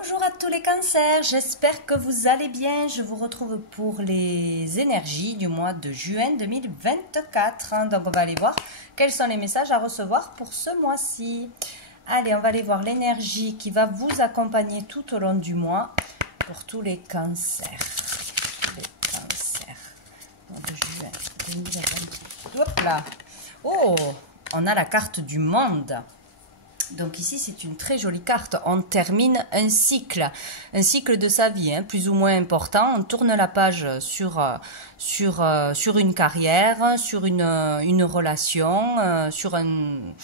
Bonjour à tous les cancers, j'espère que vous allez bien. Je vous retrouve pour les énergies du mois de juin 2024. Donc on va aller voir quels sont les messages à recevoir pour ce mois-ci. Allez, on va aller voir l'énergie qui va vous accompagner tout au long du mois pour tous les cancers. Mois de juin 2024. Hop là. Oh, on a la carte du monde. Donc ici, c'est une très jolie carte. On termine un cycle de sa vie, hein, plus ou moins important. On tourne la page sur une carrière, sur une relation, sur une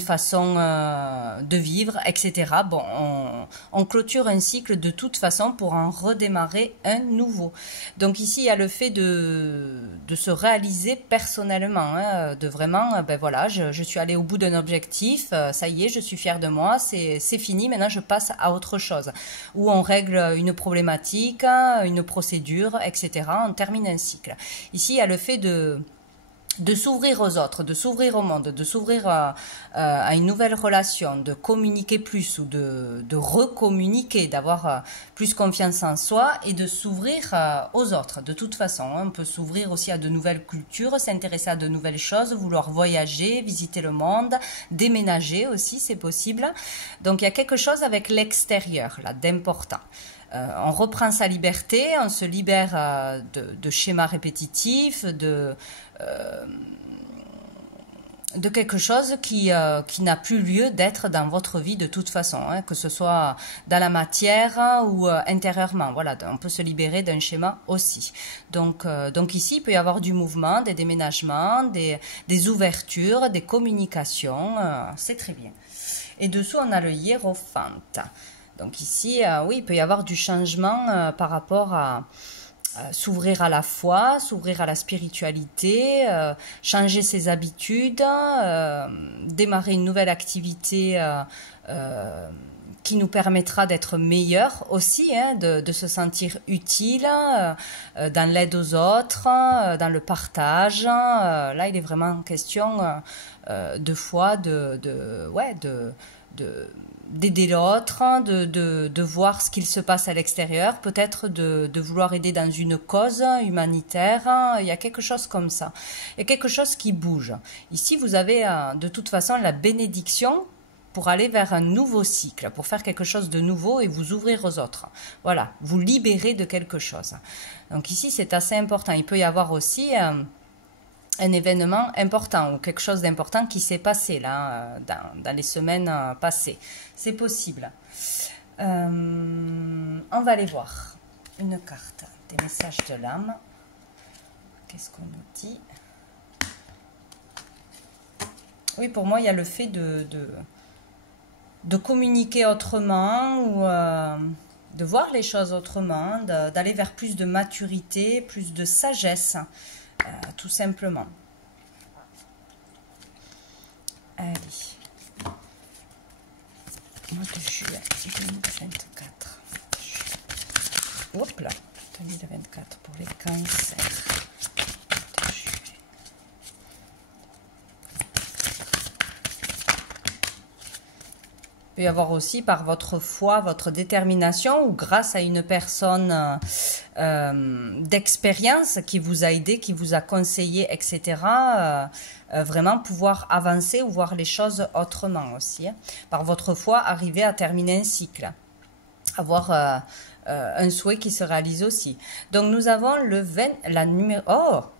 façon de vivre, etc. Bon, on clôture un cycle de toute façon pour en redémarrer un nouveau. Donc ici, il y a le fait de se réaliser personnellement, hein, de vraiment, ben voilà, je suis allée au bout d'un objectif, ça y est, je suis fière de moi, c'est fini, maintenant je passe à autre chose. Où on règle une problématique, une procédure, etc. On termine un cycle. Ici, il y a le fait de s'ouvrir aux autres, de s'ouvrir au monde, de s'ouvrir à une nouvelle relation, de communiquer plus ou de recommuniquer, d'avoir plus confiance en soi et de s'ouvrir aux autres. De toute façon, hein, on peut s'ouvrir aussi à de nouvelles cultures, s'intéresser à de nouvelles choses, vouloir voyager, visiter le monde, déménager aussi, c'est possible. Donc il y a quelque chose avec l'extérieur, là, d'important. On reprend sa liberté, on se libère de schémas répétitifs, de quelque chose qui n'a plus lieu d'être dans votre vie de toute façon, hein, que ce soit dans la matière ou intérieurement. Voilà, on peut se libérer d'un schéma aussi. Donc ici, il peut y avoir du mouvement, des déménagements, des ouvertures, des communications. C'est très bien. Et dessous, on a le hiérophante. Donc ici, oui, il peut y avoir du changement par rapport à s'ouvrir à la foi, s'ouvrir à la spiritualité, changer ses habitudes, démarrer une nouvelle activité qui nous permettra d'être meilleurs aussi, hein, de se sentir utile dans l'aide aux autres, dans le partage. Là, il est vraiment question de foi, d'aider l'autre, de voir ce qu'il se passe à l'extérieur, peut-être de vouloir aider dans une cause humanitaire. Il y a quelque chose comme ça. Il y a quelque chose qui bouge. Ici, vous avez de toute façon la bénédiction pour aller vers un nouveau cycle, pour faire quelque chose de nouveau et vous ouvrir aux autres. Voilà, vous libérer de quelque chose. Donc ici, c'est assez important. Il peut y avoir aussi un événement important ou quelque chose d'important qui s'est passé là dans les semaines passées. C'est possible. On va aller voir une carte des messages de l'âme. Qu'est-ce qu'on nous dit? Oui, pour moi, il y a le fait de communiquer autrement ou de voir les choses autrement, d'aller vers plus de maturité, plus de sagesse. Tout simplement. Allez. Mois de juillet 2024. Hop là. 2024 pour les cancers. Il peut y avoir aussi par votre foi, votre détermination ou grâce à une personne d'expérience qui vous a aidé, qui vous a conseillé, etc. Vraiment pouvoir avancer ou voir les choses autrement aussi. Hein. Par votre foi, arriver à terminer un cycle. Avoir un souhait qui se réalise aussi. Donc nous avons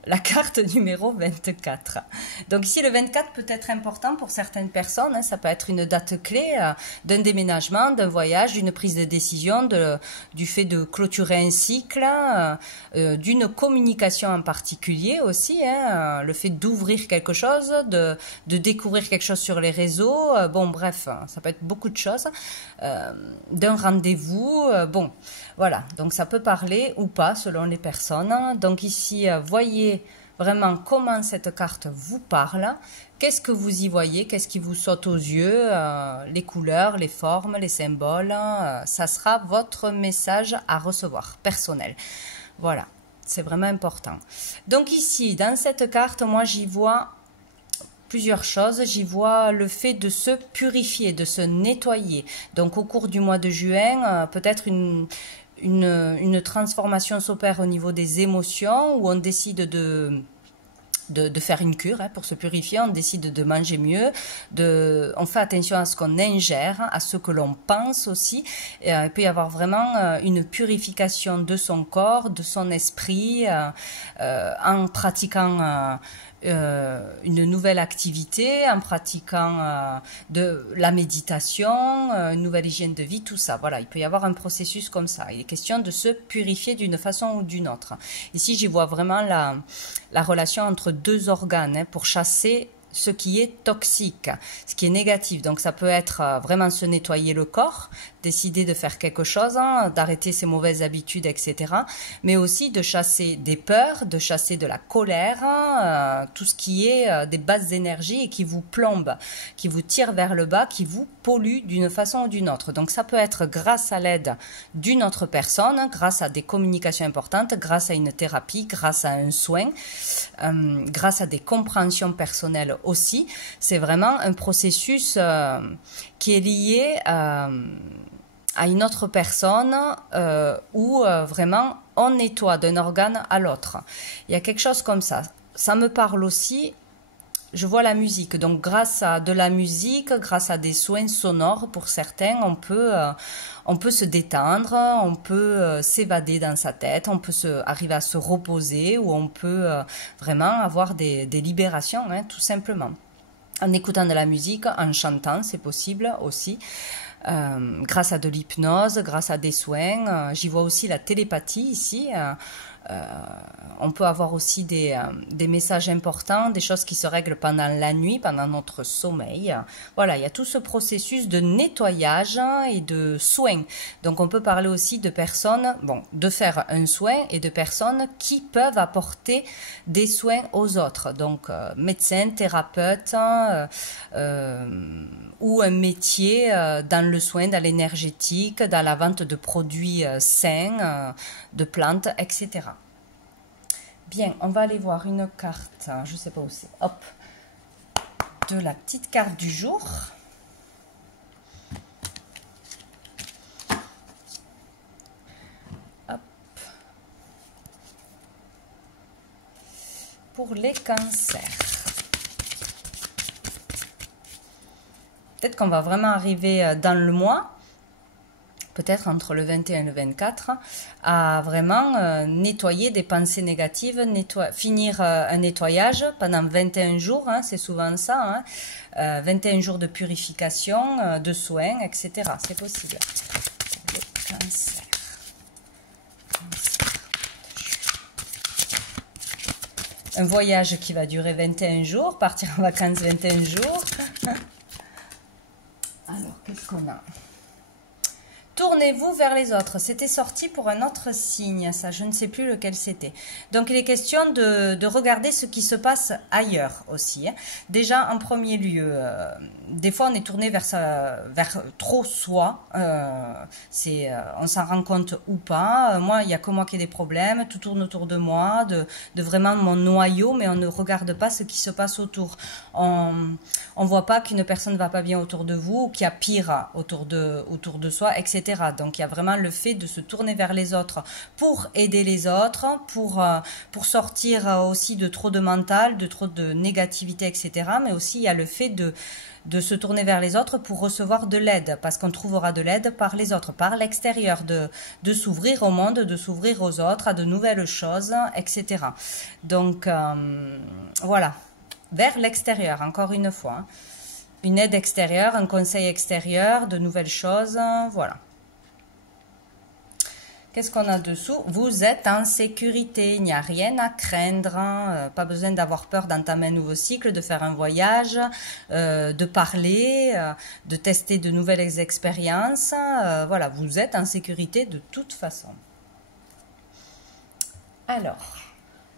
la carte numéro 24. Donc ici le 24 peut être important pour certaines personnes, hein, ça peut être une date clé d'un déménagement, d'un voyage, d'une prise de décision, du fait de clôturer un cycle, d'une communication en particulier aussi, hein, le fait d'ouvrir quelque chose, de découvrir quelque chose sur les réseaux, bon bref, ça peut être beaucoup de choses, d'un rendez-vous, bon. Voilà, donc ça peut parler ou pas selon les personnes. Donc ici, voyez vraiment comment cette carte vous parle. Qu'est-ce que vous y voyez? Qu'est-ce qui vous saute aux yeux? Les couleurs, les formes, les symboles. Ça sera votre message à recevoir, personnel. Voilà, c'est vraiment important. Donc ici, dans cette carte, moi j'y vois plusieurs choses. J'y vois le fait de se purifier, de se nettoyer. Donc au cours du mois de juin, peut-être une transformation s'opère au niveau des émotions, où on décide de faire une cure pour se purifier, on décide de manger mieux, on fait attention à ce qu'on ingère, à ce que l'on pense aussi. Et, il peut y avoir vraiment une purification de son corps, de son esprit, en pratiquant une nouvelle activité, en pratiquant de la méditation, une nouvelle hygiène de vie, tout ça. Voilà, il peut y avoir un processus comme ça. Il est question de se purifier d'une façon ou d'une autre. Ici, j'y vois vraiment la relation entre deux organes pour chasser ce qui est toxique, ce qui est négatif. Donc ça peut être vraiment se nettoyer le corps, décider de faire quelque chose, d'arrêter ses mauvaises habitudes, etc. Mais aussi de chasser des peurs, de chasser de la colère, tout ce qui est des basses énergies et qui vous plombe, qui vous tire vers le bas, qui vous pollue d'une façon ou d'une autre. Donc ça peut être grâce à l'aide d'une autre personne, grâce à des communications importantes, grâce à une thérapie, grâce à un soin, grâce à des compréhensions personnelles aussi. C'est vraiment un processus qui est lié à une autre personne où vraiment on nettoie d'un organe à l'autre. Il y a quelque chose comme ça. Ça me parle aussi, je vois la musique. Donc grâce à de la musique, grâce à des soins sonores pour certains, on peut se détendre, on peut s'évader dans sa tête, on peut arriver à se reposer, ou on peut vraiment avoir des libérations, tout simplement. En écoutant de la musique, en chantant, c'est possible aussi. Grâce à de l'hypnose, grâce à des soins. J'y vois aussi la télépathie ici. On peut avoir aussi des messages importants, des choses qui se règlent pendant la nuit, pendant notre sommeil. Voilà, il y a tout ce processus de nettoyage et de soins. Donc on peut parler aussi de personnes, de faire un soin, et de personnes qui peuvent apporter des soins aux autres. Donc médecins, thérapeutes, ou un métier dans le soin, dans l'énergétique, dans la vente de produits sains, de plantes, etc. Bien, on va aller voir une carte, je ne sais pas où c'est, hop, de la petite carte du jour. Hop. Pour les cancers. Peut-être qu'on va vraiment arriver dans le mois, peut-être entre le 21 et le 24, à vraiment nettoyer des pensées négatives, finir un nettoyage pendant 21 jours, c'est souvent ça, 21 jours de purification, de soins, etc. C'est possible. Le cancer. Un voyage qui va durer 21 jours, partir en vacances 21 jours. Alors, qu'est-ce qu'on a? Tournez-vous vers les autres. C'était sorti pour un autre signe, ça, je ne sais plus lequel c'était. Donc, il est question de regarder ce qui se passe ailleurs aussi. Déjà, en premier lieu, des fois, on est tourné vers trop soi. On s'en rend compte ou pas. Moi, il n'y a que moi qui ai des problèmes. Tout tourne autour de moi, de vraiment mon noyau, mais on ne regarde pas ce qui se passe autour. On ne voit pas qu'une personne ne va pas bien autour de vous, ou qu'il y a pire autour de soi, etc. Donc il y a vraiment le fait de se tourner vers les autres pour aider les autres, pour sortir aussi de trop de mental, de trop de négativité, etc. Mais aussi il y a le fait de se tourner vers les autres pour recevoir de l'aide, parce qu'on trouvera de l'aide par les autres, par l'extérieur, de s'ouvrir au monde, de s'ouvrir aux autres, à de nouvelles choses, etc. Donc voilà, vers l'extérieur, encore une fois. Une aide extérieure, un conseil extérieur, de nouvelles choses, voilà. Qu'est-ce qu'on a dessous? Vous êtes en sécurité, il n'y a rien à craindre, pas besoin d'avoir peur d'entamer un nouveau cycle, de faire un voyage, de parler, de tester de nouvelles expériences. Voilà, vous êtes en sécurité de toute façon. Alors,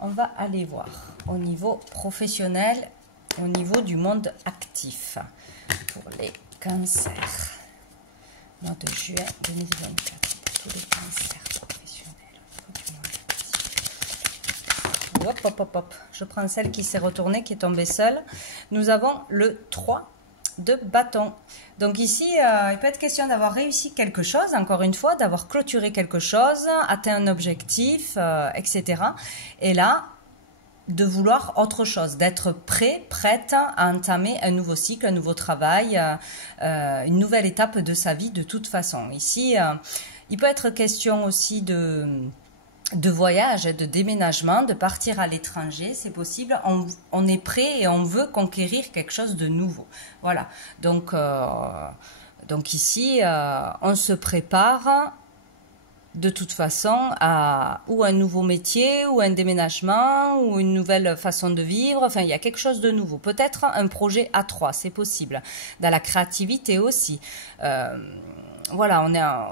on va aller voir au niveau professionnel, au niveau du monde actif, pour les cancers. Mois de juin 2024. Tous les cancers professionnels. Hop, hop, hop, hop. Je prends celle qui s'est retournée, qui est tombée seule. Nous avons le 3 de bâton. Donc ici, il peut être question d'avoir réussi quelque chose, encore une fois, d'avoir clôturé quelque chose, atteint un objectif, etc. Et là, de vouloir autre chose, d'être prêt, prête à entamer un nouveau cycle, un nouveau travail, une nouvelle étape de sa vie de toute façon. Ici, il peut être question aussi de voyage, de déménagement, de partir à l'étranger, c'est possible. On est prêt et on veut conquérir quelque chose de nouveau. Voilà. Donc ici, on se prépare de toute façon à ou un nouveau métier, ou un déménagement, ou une nouvelle façon de vivre. Enfin, il y a quelque chose de nouveau. Peut-être un projet à 3, c'est possible. Dans la créativité aussi. Voilà,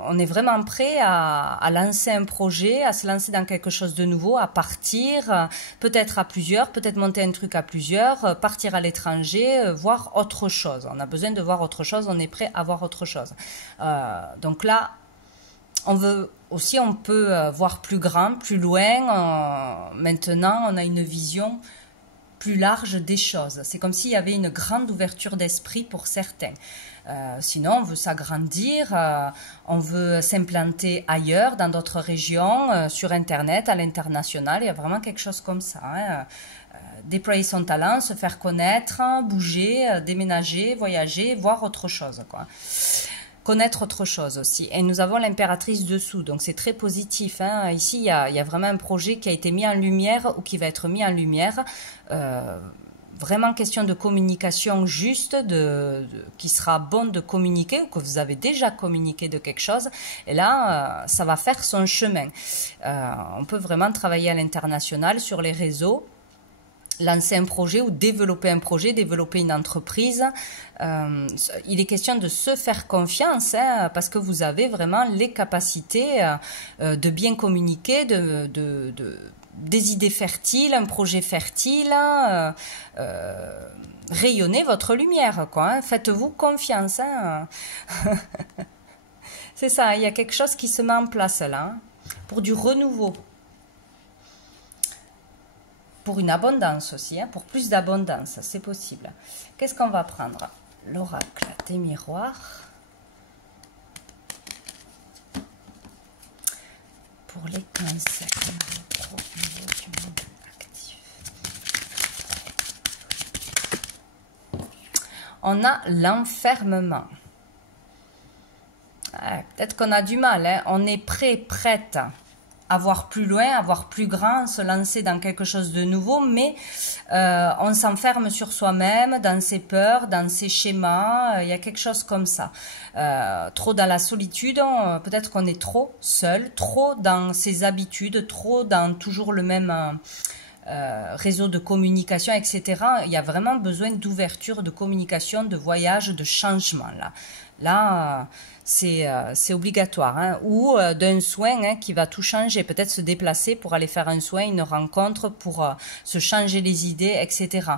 on est vraiment prêt à lancer un projet, à se lancer dans quelque chose de nouveau, à partir, peut-être à plusieurs, peut-être monter un truc à plusieurs, partir à l'étranger, voir autre chose. On a besoin de voir autre chose, on est prêt à voir autre chose. Donc là, on peut voir plus grand, plus loin. Maintenant, on a une vision plus large des choses. C'est comme s'il y avait une grande ouverture d'esprit pour certains. Sinon, on veut s'agrandir, on veut s'implanter ailleurs, dans d'autres régions, sur Internet, à l'international. Il y a vraiment quelque chose comme ça. Hein. Déployer son talent, se faire connaître, bouger, déménager, voyager, voir autre chose, quoi. Connaître autre chose aussi. Et nous avons l'impératrice dessous, donc c'est très positif. Hein. Ici, il y a vraiment un projet qui a été mis en lumière ou qui va être mis en lumière. Vraiment question de communication juste, qui sera bon de communiquer, ou que vous avez déjà communiqué de quelque chose. Et là, ça va faire son chemin. On peut vraiment travailler à l'international sur les réseaux, lancer un projet ou développer un projet, développer une entreprise. Il est question de se faire confiance, hein, parce que vous avez vraiment les capacités de bien communiquer, des idées fertiles, un projet fertile, rayonnez votre lumière, quoi. Hein. Faites-vous confiance. Hein. C'est ça, il y a quelque chose qui se met en place là, hein, pour du renouveau. Pour une abondance aussi, hein, pour plus d'abondance, c'est possible. Qu'est-ce qu'on va prendre? L'oracle des miroirs. Pour les cancers, au niveau du monde actif. On a l'enfermement. Peut-être qu'on a du mal, hein. On est prêt, prête à voir plus loin, à voir plus grand, se lancer dans quelque chose de nouveau, mais on s'enferme sur soi-même, dans ses peurs, dans ses schémas, il y a quelque chose comme ça. Trop dans la solitude, peut-être qu'on est trop seul, trop dans ses habitudes, trop dans toujours le même réseau de communication, etc. Il y a vraiment besoin d'ouverture, de communication, de voyage, de changement. Là, c'est obligatoire, hein. Ou d'un soin, hein, qui va tout changer, peut-être se déplacer pour aller faire un soin, une rencontre, pour se changer les idées, etc.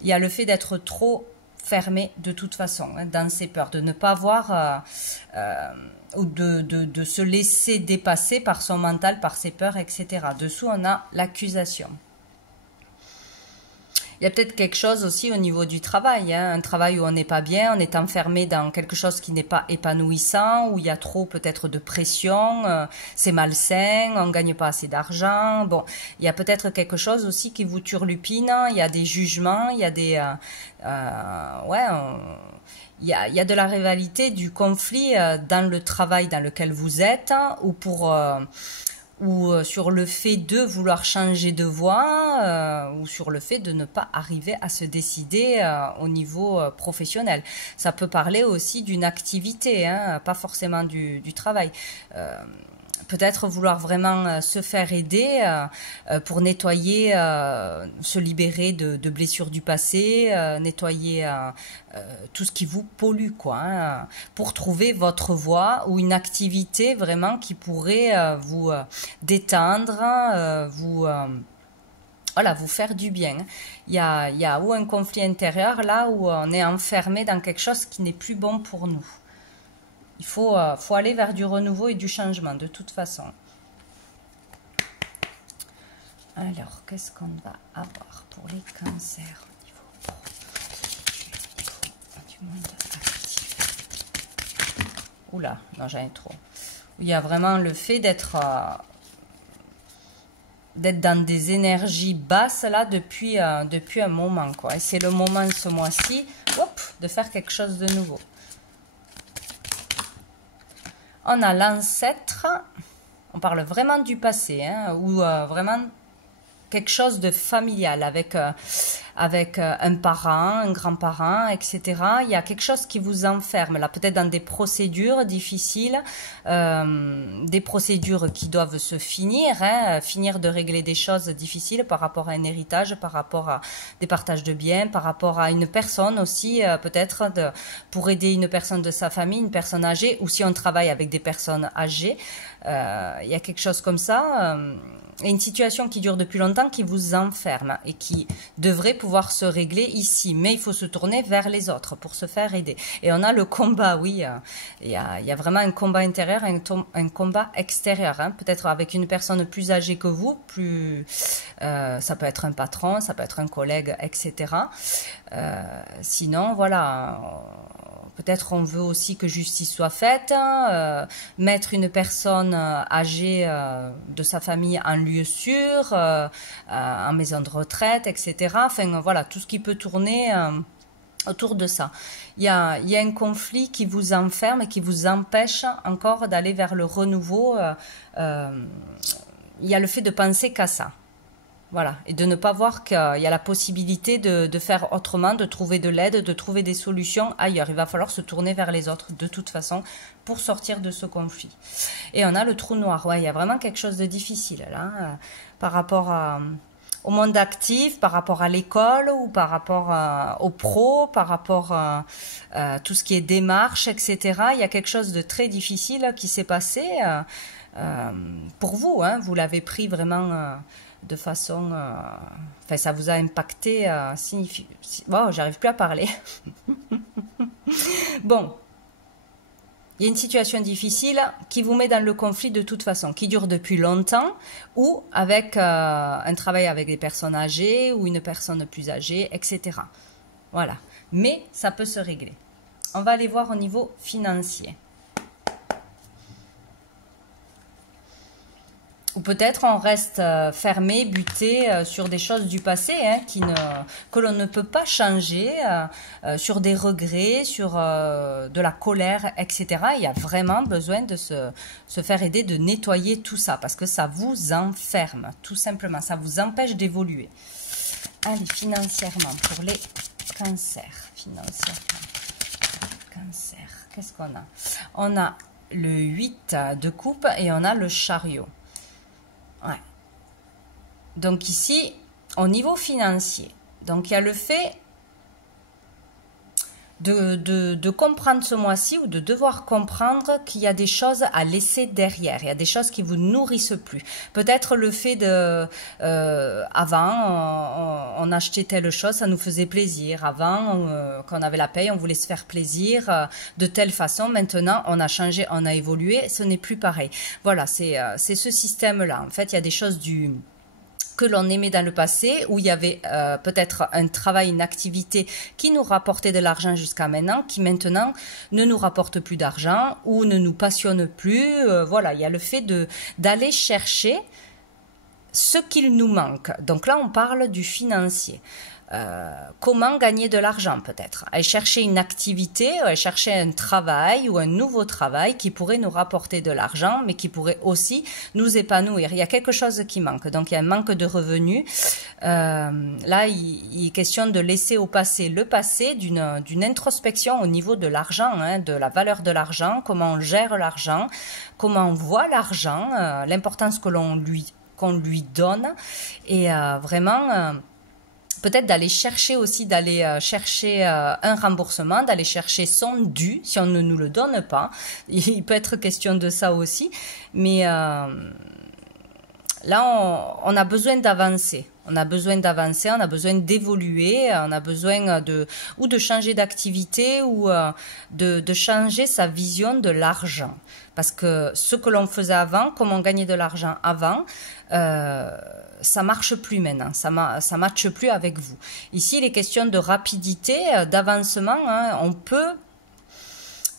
Il y a le fait d'être trop fermé de toute façon, hein, dans ses peurs, de ne pas voir ou de se laisser dépasser par son mental, par ses peurs, etc. Dessous, on a l'accusation. Il y a peut-être quelque chose aussi au niveau du travail, hein, un travail où on n'est pas bien, on est enfermé dans quelque chose qui n'est pas épanouissant, où il y a trop peut-être de pression, c'est malsain, on ne gagne pas assez d'argent. Bon, il y a peut-être quelque chose aussi qui vous turlupine, il y a des jugements, il y a des... il y a de la rivalité, du conflit dans le travail dans lequel vous êtes, ou sur le fait de vouloir changer de voie, ou sur le fait de ne pas arriver à se décider au niveau professionnel. Ça peut parler aussi d'une activité, hein, pas forcément du travail. Peut-être vouloir vraiment se faire aider pour nettoyer, se libérer de blessures du passé, nettoyer tout ce qui vous pollue, quoi, hein, pour trouver votre voie ou une activité vraiment qui pourrait vous détendre, voilà, vous faire du bien. Il y a ou un conflit intérieur là où on est enfermé dans quelque chose qui n'est plus bon pour nous. Il faut aller vers du renouveau et du changement, de toute façon. Alors, qu'est-ce qu'on va avoir pour les cancers au niveau du monde actif? Oula, non, j'en ai trop. Il y a vraiment le fait d'être dans des énergies basses là depuis un moment, quoi. Et c'est le moment ce mois-ci, de faire quelque chose de nouveau. On a l'ancêtre, on parle vraiment du passé, hein, ou vraiment quelque chose de familial avec un parent, un grand-parent, etc. Il y a quelque chose qui vous enferme, là, peut-être dans des procédures difficiles, des procédures qui doivent se finir, hein, finir de régler des choses difficiles par rapport à un héritage, par rapport à des partages de biens, par rapport à une personne aussi, peut-être pour aider une personne de sa famille, une personne âgée, ou si on travaille avec des personnes âgées, il y a quelque chose comme ça. Et une situation qui dure depuis longtemps, qui vous enferme et qui devrait pouvoir se régler ici. Mais il faut se tourner vers les autres pour se faire aider. Et on a le combat, oui. Il y a vraiment un combat intérieur, un combat extérieur. Hein, peut-être avec une personne plus âgée que vous, ça peut être un patron, ça peut être un collègue, etc. Sinon, voilà... Peut-être on veut aussi que justice soit faite, mettre une personne âgée de sa famille en lieu sûr, en maison de retraite, etc. Enfin voilà, tout ce qui peut tourner autour de ça. Il y a un conflit qui vous enferme et qui vous empêche encore d'aller vers le renouveau. Il y a le fait de penser qu'à ça. Voilà, et de ne pas voir qu'il y a la possibilité de faire autrement, de trouver de l'aide, de trouver des solutions ailleurs. Il va falloir se tourner vers les autres de toute façon pour sortir de ce conflit. Et on a le trou noir. Ouais, il y a vraiment quelque chose de difficile là, par rapport au monde actif, par rapport à l'école ou par rapport aux pros, par rapport à tout ce qui est démarche, etc. Il y a quelque chose de très difficile qui s'est passé pour vous. Hein, vous l'avez pris vraiment... de façon... Enfin, ça vous a impacté Wow, j'arrive plus à parler. Bon. Il y a une situation difficile qui vous met dans le conflit de toute façon, qui dure depuis longtemps, ou avec un travail avec des personnes âgées, ou une personne plus âgée, etc. Voilà. Mais ça peut se régler. On va aller voir au niveau financier. Ou peut-être on reste fermé, buté sur des choses du passé hein, que l'on ne peut pas changer, sur des regrets, sur de la colère, etc. Il y a vraiment besoin de se faire aider, de nettoyer tout ça, parce que ça vous enferme, tout simplement. Ça vous empêche d'évoluer. Allez, financièrement, pour les cancers. Financièrement, cancer, qu'est-ce qu'on a? On a le 8 de coupe et on a le chariot. Ouais. Donc ici, au niveau financier, donc il y a le fait de comprendre ce mois-ci ou de devoir comprendre qu'il y a des choses à laisser derrière, il y a des choses qui vous nourrissent plus. Peut-être le fait avant, on achetait telle chose, ça nous faisait plaisir. Avant, quand on avait la paye, on voulait se faire plaisir de telle façon. Maintenant, on a changé, on a évolué, ce n'est plus pareil. Voilà, c'est ce système-là. En fait, il y a des choses que l'on aimait dans le passé, où il y avait peut-être un travail, une activité qui nous rapportait de l'argent jusqu'à maintenant, qui maintenant ne nous rapporte plus d'argent ou ne nous passionne plus. Voilà, il y a le fait d'aller chercher ce qu'il nous manque. Donc là, on parle du financier. Comment gagner de l'argent peut-être, aller chercher une activité, aller chercher un travail ou un nouveau travail qui pourrait nous rapporter de l'argent mais qui pourrait aussi nous épanouir. Il y a quelque chose qui manque, donc il y a un manque de revenus. Là il est question de laisser au passé le passé, d'une introspection au niveau de l'argent, hein, de la valeur de l'argent, comment on gère l'argent, comment on voit l'argent, l'importance qu'on lui donne et vraiment... peut-être d'aller chercher aussi, un remboursement, d'aller chercher son dû, si on ne nous le donne pas. Il peut être question de ça aussi. Mais là, on a besoin d'avancer. On a besoin d'avancer, on a besoin d'évoluer, on a besoin ou de changer d'activité ou de changer sa vision de l'argent. Parce que ce que l'on faisait avant, comme on gagnait de l'argent avant, ça marche plus maintenant, ça matche plus avec vous. Ici, il est question de rapidité, d'avancement. Hein. On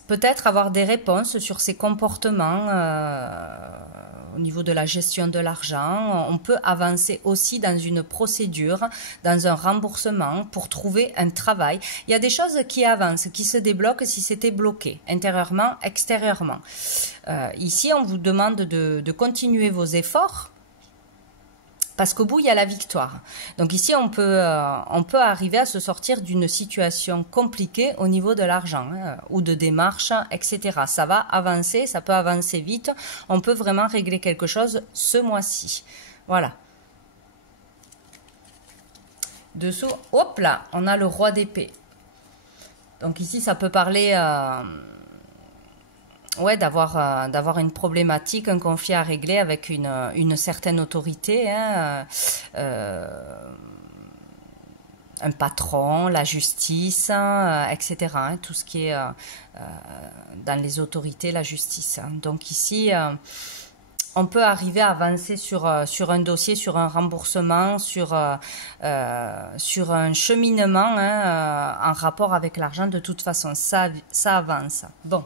peut-être avoir des réponses sur ses comportements au niveau de la gestion de l'argent. On peut avancer aussi dans une procédure, dans un remboursement pour trouver un travail. Il y a des choses qui avancent, qui se débloquent si c'était bloqué, intérieurement, extérieurement. Ici, on vous demande de continuer vos efforts, parce qu'au bout, il y a la victoire. Donc ici, on peut arriver à se sortir d'une situation compliquée au niveau de l'argent, hein, ou de démarches, etc. Ça va avancer, ça peut avancer vite. On peut vraiment régler quelque chose ce mois-ci. Voilà. Dessous, hop là, on a le roi d'épée. Donc ici, ça peut parler... ouais, d'avoir une problématique, un conflit à régler avec une certaine autorité, hein, un patron, la justice, etc. Hein, tout ce qui est dans les autorités, la justice. Hein. Donc ici, on peut arriver à avancer sur un dossier, sur un remboursement, sur un cheminement, hein, en rapport avec l'argent. De toute façon, ça avance. Bon.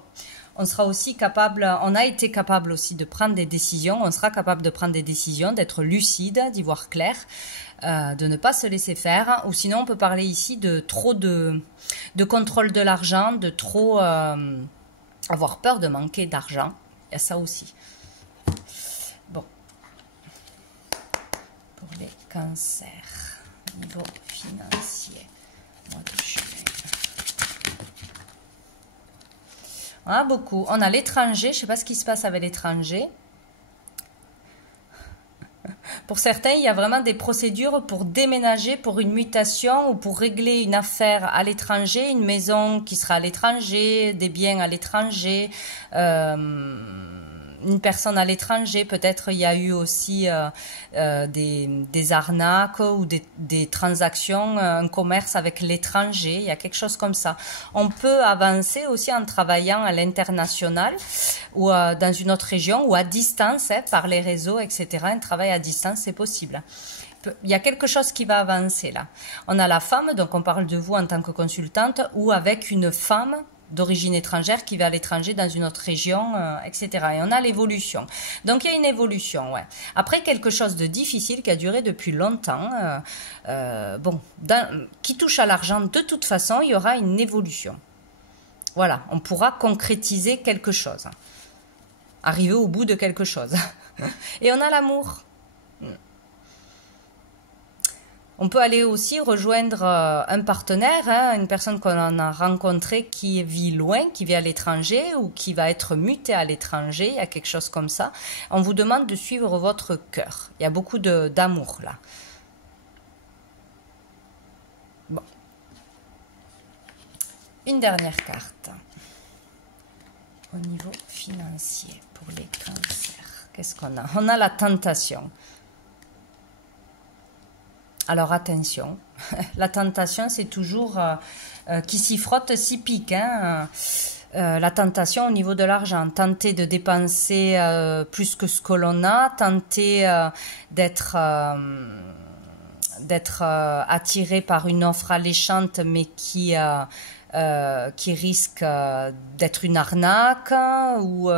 On sera aussi capable, on a été capable aussi de prendre des décisions, on sera capable de prendre des décisions, d'être lucide, d'y voir clair, de ne pas se laisser faire, ou sinon on peut parler ici de trop de contrôle de l'argent, de trop avoir peur de manquer d'argent, il y a ça aussi. Bon, pour les cancers, niveau financier, mois de juillet. On a beaucoup. On a l'étranger. Je ne sais pas ce qui se passe avec l'étranger. Pour certains, il y a vraiment des procédures pour déménager, pour une mutation ou pour régler une affaire à l'étranger, une maison qui sera à l'étranger, des biens à l'étranger, une personne à l'étranger. Peut-être il y a eu aussi des arnaques ou des transactions, un commerce avec l'étranger. Il y a quelque chose comme ça. On peut avancer aussi en travaillant à l'international ou dans une autre région ou à distance, hein, par les réseaux, etc. Un travail à distance, c'est possible. Il y a quelque chose qui va avancer là. On a la femme, donc on parle de vous en tant que consultante, ou avec une femme d'origine étrangère qui va à l'étranger dans une autre région, etc. Et on a l'évolution. Donc il y a une évolution, ouais. Après, quelque chose de difficile qui a duré depuis longtemps, bon, qui touche à l'argent, de toute façon, il y aura une évolution. Voilà, on pourra concrétiser quelque chose. Arriver au bout de quelque chose. Et on a l'amour. On peut aller aussi rejoindre un partenaire, hein, une personne qu'on a rencontrée qui vit loin, qui vit à l'étranger ou qui va être mutée à l'étranger, il y a quelque chose comme ça. On vous demande de suivre votre cœur. Il y a beaucoup d'amour là. Bon. Une dernière carte. Au niveau financier pour les cancers. Qu'est-ce qu'on a? On a la tentation. Alors attention, la tentation c'est toujours qui s'y frotte s'y pique. Hein. La tentation au niveau de l'argent, tenter de dépenser plus que ce que l'on a, tenter d'être attiré par une offre alléchante mais qui risque d'être une arnaque, ou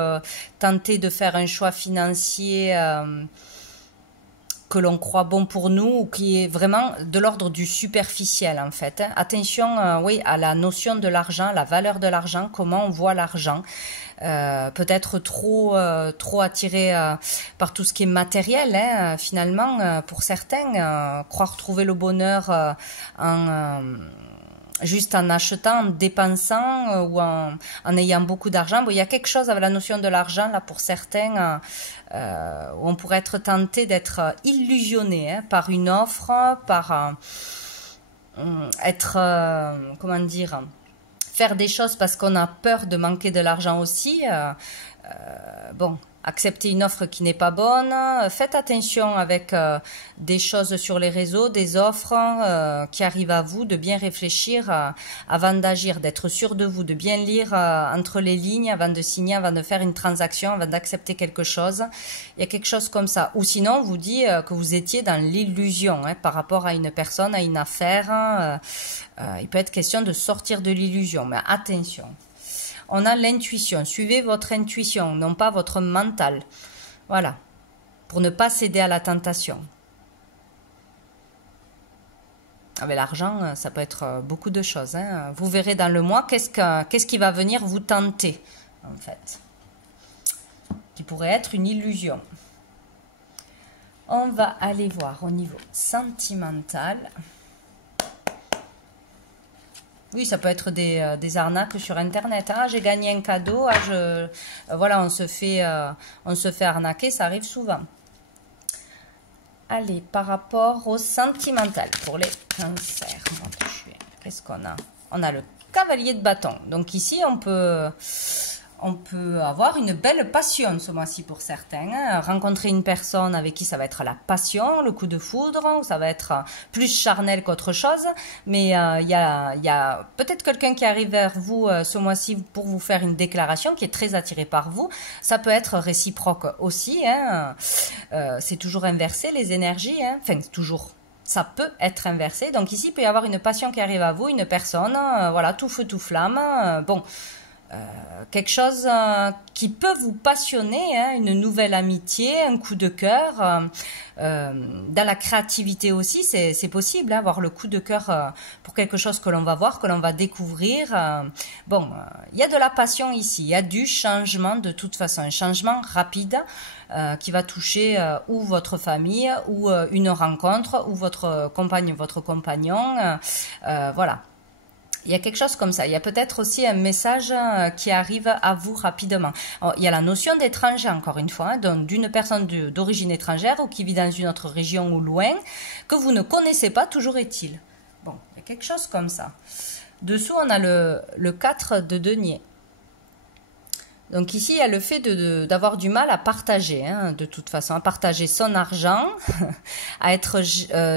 tenter de faire un choix financier que l'on croit bon pour nous ou qui est vraiment de l'ordre du superficiel en fait. Hein. Attention oui, à la notion de l'argent, la valeur de l'argent, comment on voit l'argent. Peut-être trop attiré par tout ce qui est matériel, hein, finalement, pour certains, croire trouver le bonheur juste en achetant, en dépensant ou en ayant beaucoup d'argent. Bon, il y a quelque chose avec la notion de l'argent, là, pour certains, où on pourrait être tenté d'être illusionné, hein, par une offre, par comment dire, faire des choses parce qu'on a peur de manquer de l'argent aussi. Bon, accepter une offre qui n'est pas bonne. Faites attention avec des choses sur les réseaux, des offres qui arrivent à vous, de bien réfléchir avant d'agir, d'être sûr de vous, de bien lire entre les lignes avant de signer, avant de faire une transaction, avant d'accepter quelque chose. Il y a quelque chose comme ça. Ou sinon, on vous dit que vous étiez dans l'illusion par rapport à une personne, à une affaire. Il peut être question de sortir de l'illusion, mais attention. On a l'intuition. Suivez votre intuition, non pas votre mental. Voilà. Pour ne pas céder à la tentation. Avec l'argent, ça peut être beaucoup de choses. Hein. Vous verrez dans le mois qu'est-ce qui va venir vous tenter, en fait. Qui pourrait être une illusion. On va aller voir au niveau sentimental. Oui, ça peut être des arnaques sur Internet. Ah, j'ai gagné un cadeau. Ah, voilà, on se fait arnaquer. Ça arrive souvent. Allez, par rapport au sentimental pour les cancers. Qu'est-ce qu'on a? On a le cavalier de bâton. Donc ici, on peut avoir une belle passion ce mois-ci pour certains. Hein. Rencontrer une personne avec qui ça va être la passion, le coup de foudre, ça va être plus charnel qu'autre chose. Mais il y a peut-être quelqu'un qui arrive vers vous ce mois-ci pour vous faire une déclaration qui est très attiré par vous. Ça peut être réciproque aussi. Hein. C'est toujours inversé les énergies. Hein. Enfin, toujours. Ça peut être inversé. Donc ici, il peut y avoir une passion qui arrive à vous, une personne, voilà, tout feu, tout flamme. Bon. Quelque chose qui peut vous passionner, hein, une nouvelle amitié, un coup de cœur. Dans la créativité aussi, c'est possible, hein, avoir le coup de cœur pour quelque chose que l'on va voir, que l'on va découvrir. Bon, il y a de la passion ici, il y a du changement de toute façon, un changement rapide qui va toucher ou votre famille, ou une rencontre, ou votre compagne, votre compagnon. Voilà. Il y a quelque chose comme ça. Il y a peut-être aussi un message qui arrive à vous rapidement. Alors, il y a la notion d'étranger, encore une fois, hein, donc d'une personne d'origine étrangère ou qui vit dans une autre région ou loin, que vous ne connaissez pas, toujours est-il. Bon, il y a quelque chose comme ça. Dessous, on a le 4 de denier. Donc ici, il y a le fait d'avoir du mal à partager, hein, de toute façon, à partager son argent, à être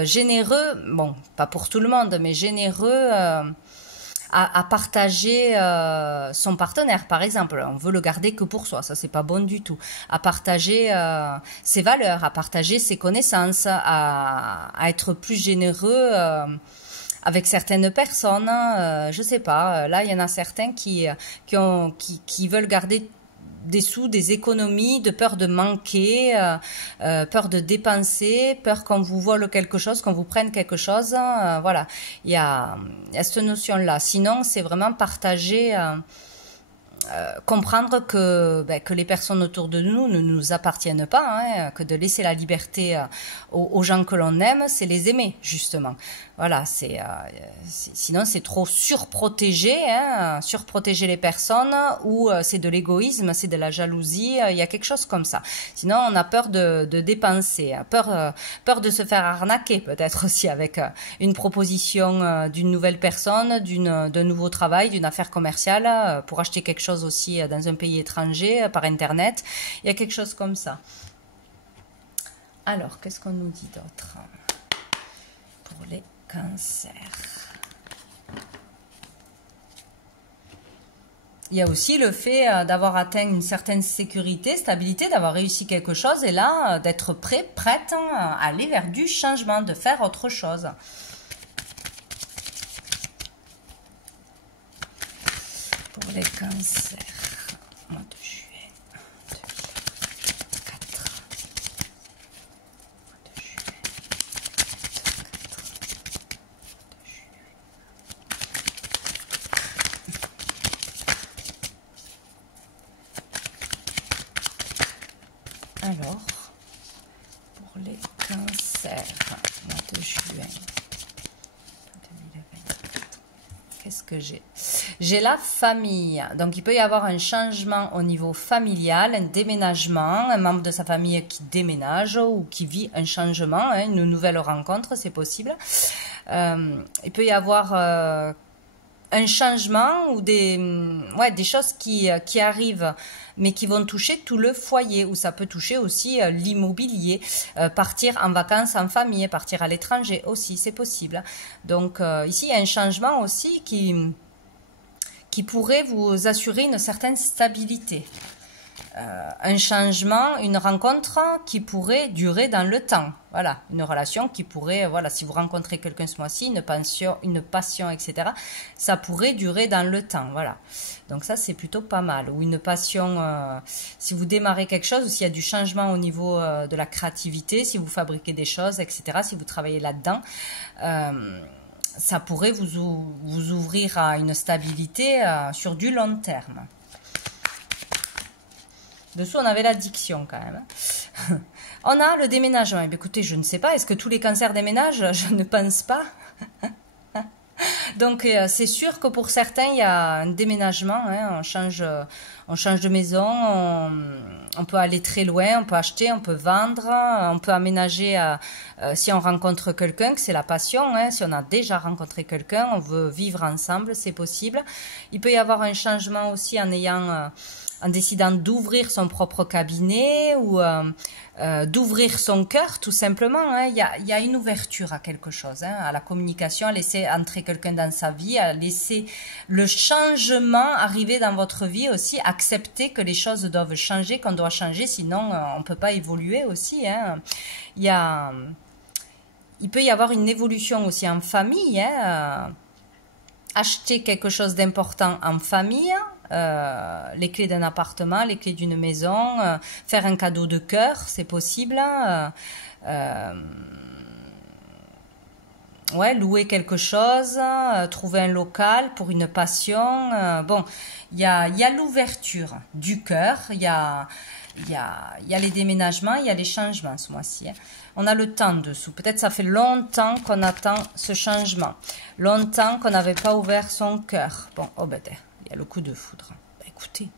généreux, bon, pas pour tout le monde, mais généreux... à partager son partenaire, par exemple. On veut le garder que pour soi, ça c'est pas bon du tout. À partager ses valeurs, à partager ses connaissances, à être plus généreux avec certaines personnes. Je sais pas, là il y en a certains qui veulent garder des sous, des économies, de peur de manquer, peur de dépenser, peur qu'on vous vole quelque chose, qu'on vous prenne quelque chose. Voilà, il y a cette notion-là. Sinon, c'est vraiment partager... comprendre que les personnes autour de nous ne nous appartiennent pas, hein, que de laisser la liberté aux gens que l'on aime, c'est les aimer, justement. Voilà, sinon c'est trop surprotégé, hein, surprotéger les personnes, ou c'est de l'égoïsme, c'est de la jalousie, il y a quelque chose comme ça. Sinon on a peur de dépenser, peur de se faire arnaquer peut-être aussi avec une proposition d'une nouvelle personne, d'un nouveau travail, d'une affaire commerciale, pour acheter quelque chose aussi dans un pays étranger, par internet. Il y a quelque chose comme ça. Alors, qu'est-ce qu'on nous dit d'autre pour les cancers? Il y a aussi le fait d'avoir atteint une certaine sécurité, stabilité, d'avoir réussi quelque chose, et là, d'être prête à aller vers du changement, de faire autre chose. Pour les cancers, mois de juillet 2024. Mois de juillet 2024. Alors, pour les cancers, mois de juin 2024, qu'est-ce que j'ai? J'ai la famille, donc il peut y avoir un changement au niveau familial, un déménagement, un membre de sa famille qui déménage ou qui vit un changement, hein, une nouvelle rencontre, c'est possible. Il peut y avoir un changement ou des choses qui arrivent, mais qui vont toucher tout le foyer, ou ça peut toucher aussi l'immobilier, partir en vacances en famille, partir à l'étranger aussi, c'est possible. Donc ici, il y a un changement aussi qui pourrait vous assurer une certaine stabilité. Un changement, une rencontre qui pourrait durer dans le temps. Voilà, une relation qui pourrait, voilà, si vous rencontrez quelqu'un ce mois-ci, une passion, etc., ça pourrait durer dans le temps, voilà. Donc ça, c'est plutôt pas mal. Ou une passion, si vous démarrez quelque chose, ou s'il y a du changement au niveau de la créativité, si vous fabriquez des choses, etc., si vous travaillez là-dedans, ça pourrait vous ouvrir à une stabilité sur du long terme. Dessous, on avait l'addiction quand même. On a le déménagement. Eh bien, écoutez, je ne sais pas. Est-ce que tous les cancers déménagent? Je ne pense pas. Donc, c'est sûr que pour certains, il y a un déménagement. Hein, on change de maison. On peut aller très loin. On peut acheter, on peut vendre. On peut aménager si on rencontre quelqu'un, que c'est la passion. Hein, si on a déjà rencontré quelqu'un, on veut vivre ensemble, c'est possible. Il peut y avoir un changement aussi en décidant d'ouvrir son propre cabinet ou d'ouvrir son cœur, tout simplement. Hein. Il y a une ouverture à quelque chose, hein, à la communication, à laisser entrer quelqu'un dans sa vie, à laisser le changement arriver dans votre vie aussi, accepter que les choses doivent changer, qu'on doit changer, sinon on ne peut pas évoluer aussi. Hein. Il peut y avoir une évolution aussi en famille, hein, acheter quelque chose d'important en famille, les clés d'un appartement, les clés d'une maison, faire un cadeau de cœur, c'est possible. Ouais, louer quelque chose, trouver un local pour une passion. Bon, il y a l'ouverture du cœur, il y a les déménagements, il y a les changements ce mois-ci. Hein. On a le temps dessous. Peut-être ça fait longtemps qu'on attend ce changement. Longtemps qu'on n'avait pas ouvert son cœur. Bon, oh ben, il y a le coup de foudre. Ben, écoutez.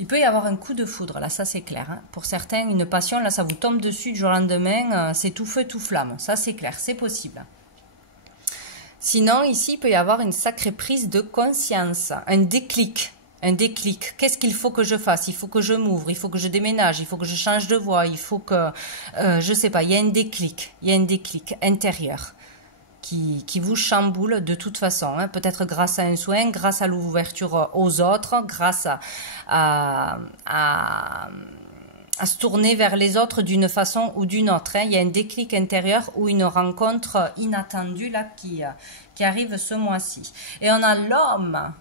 Il peut y avoir un coup de foudre, là, ça c'est clair. Hein. Pour certains, une passion, là, ça vous tombe dessus du jour au lendemain. C'est tout feu, tout flamme. Ça c'est clair, c'est possible. Sinon, ici, il peut y avoir une sacrée prise de conscience. Un déclic. Un déclic. Qu'est-ce qu'il faut que je fasse? Il faut que je m'ouvre, il faut que je déménage, il faut que je change de voie, il faut que... je sais pas, il y a un déclic. Il y a un déclic intérieur qui vous chamboule de toute façon. Hein. Peut-être grâce à un soin, grâce à l'ouverture aux autres, grâce à se tourner vers les autres d'une façon ou d'une autre. Hein. Il y a un déclic intérieur ou une rencontre inattendue là qui arrive ce mois-ci. Et on a l'homme...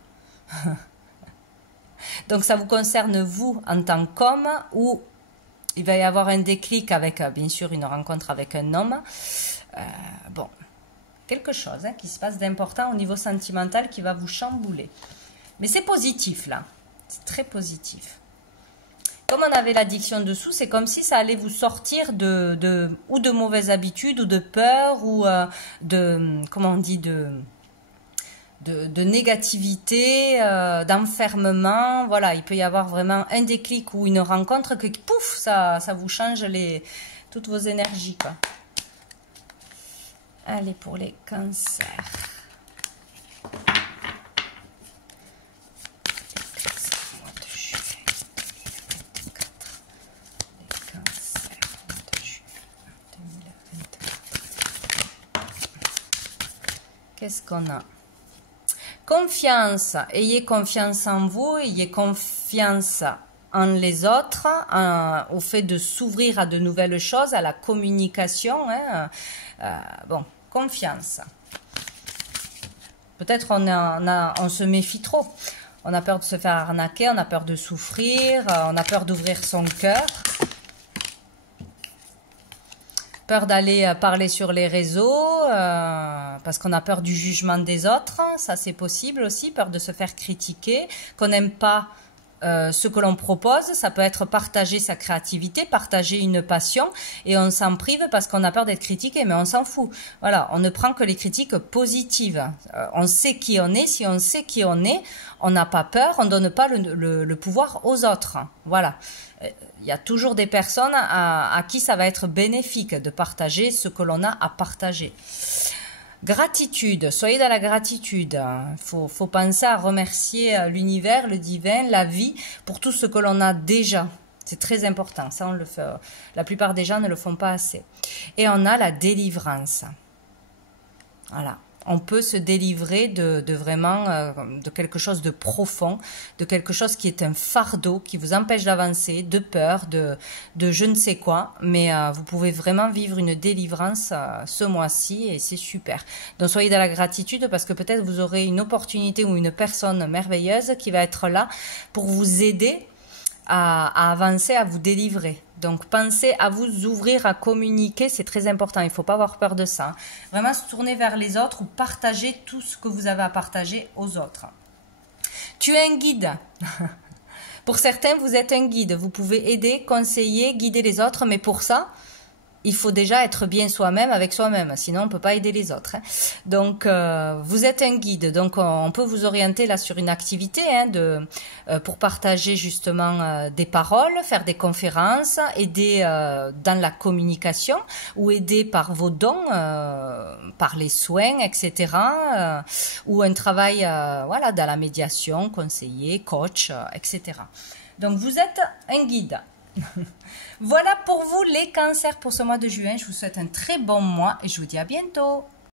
Donc, ça vous concerne vous en tant qu'homme ou il va y avoir un déclic avec, bien sûr, une rencontre avec un homme. Bon, quelque chose hein, qui se passe d'important au niveau sentimental qui va vous chambouler. Mais c'est positif, là. C'est très positif. Comme on avait l'addiction dessous, c'est comme si ça allait vous sortir de mauvaises habitudes ou de peur ou comment on dit, de négativité, d'enfermement, voilà, il peut y avoir vraiment un déclic ou une rencontre que, pouf, ça vous change toutes vos énergies, quoi. Allez, pour les cancers. Qu'est-ce qu'on a? Confiance, ayez confiance en vous, ayez confiance en les autres, au fait de s'ouvrir à de nouvelles choses, à la communication. Hein. Bon, confiance. Peut-être on se méfie trop. On a peur de se faire arnaquer, on a peur de souffrir, on a peur d'ouvrir son cœur. Peur d'aller parler sur les réseaux, parce qu'on a peur du jugement des autres, ça c'est possible aussi, peur de se faire critiquer, qu'on n'aime pas ce que l'on propose, ça peut être partager sa créativité, partager une passion, et on s'en prive parce qu'on a peur d'être critiqué, mais on s'en fout. Voilà, on ne prend que les critiques positives. On sait qui on est, si on sait qui on est, on n'a pas peur, on ne donne pas le pouvoir aux autres. Voilà. Il y a toujours des personnes à qui ça va être bénéfique de partager ce que l'on a à partager. Gratitude, soyez dans la gratitude. Faut penser à remercier l'univers, le divin, la vie pour tout ce que l'on a déjà. C'est très important, ça on le fait. La plupart des gens ne le font pas assez. Et on a la délivrance. Voilà. On peut se délivrer de vraiment de quelque chose de profond, de quelque chose qui est un fardeau, qui vous empêche d'avancer, de peur, de je ne sais quoi. Mais vous pouvez vraiment vivre une délivrance ce mois-ci et c'est super. Donc soyez dans la gratitude parce que peut-être vous aurez une opportunité ou une personne merveilleuse qui va être là pour vous aider à avancer, à vous délivrer. Donc, pensez à vous ouvrir, à communiquer, c'est très important. Il ne faut pas avoir peur de ça. Vraiment se tourner vers les autres ou partager tout ce que vous avez à partager aux autres. Tu es un guide. Pour certains, vous êtes un guide. Vous pouvez aider, conseiller, guider les autres, mais pour ça, il faut déjà être bien soi-même avec soi-même, sinon on ne peut pas aider les autres. Hein. Donc, vous êtes un guide, donc on peut vous orienter là sur une activité pour partager justement des paroles, faire des conférences, aider dans la communication ou aider par vos dons, par les soins, etc. Ou un travail voilà, dans la médiation, conseiller, coach, etc. Donc, vous êtes un guide. Voilà pour vous les cancers pour ce mois de juin. Je vous souhaite un très bon mois et je vous dis à bientôt.